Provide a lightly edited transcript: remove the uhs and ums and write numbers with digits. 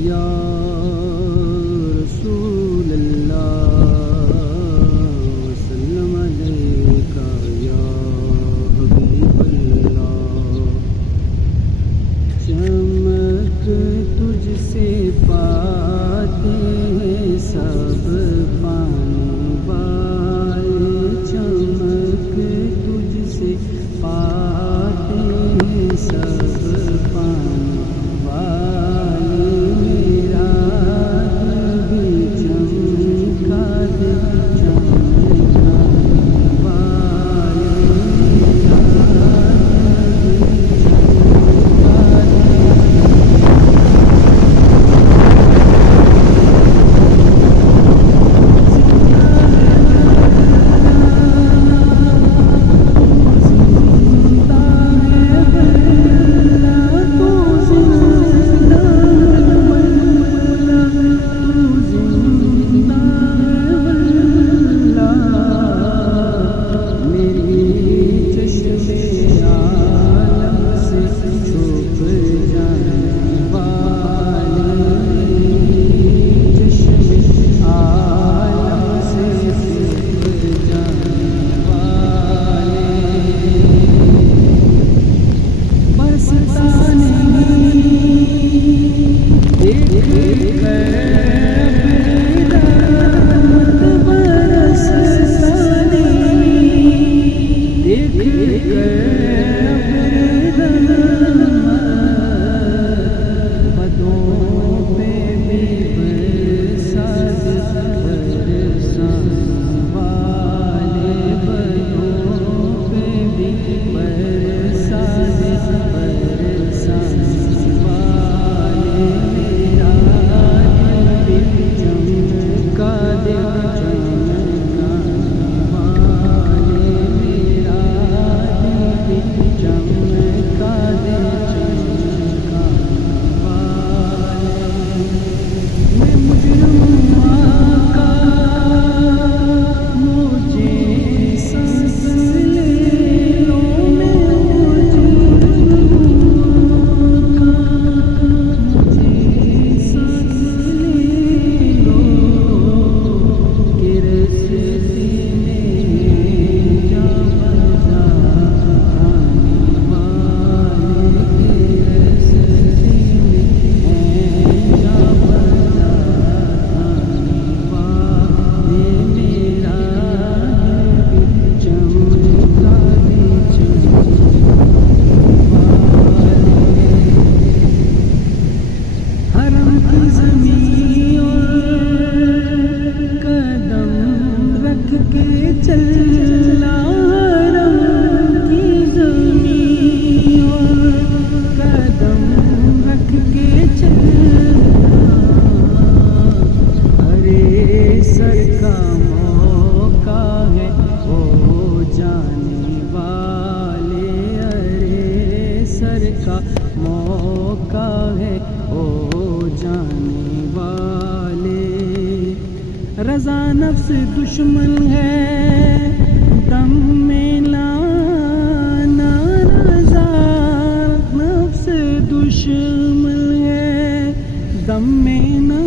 या रसूल अल्लाह, सल्लम अलैका या हबीब अल्लाह। चमक तुझसे पाते हैं सब पाने वाले, चमक तुझसे पाते हैं सब पाने वाले। मेरा दिल भी चमका दे चमकाने वाले, मेरा दिल भी चमका का मौका है ओ जाने वाले। रज़ा नफ्स दुश्मन है दम में लाना, रज़ा नफ्स दुश्मन है दम में ना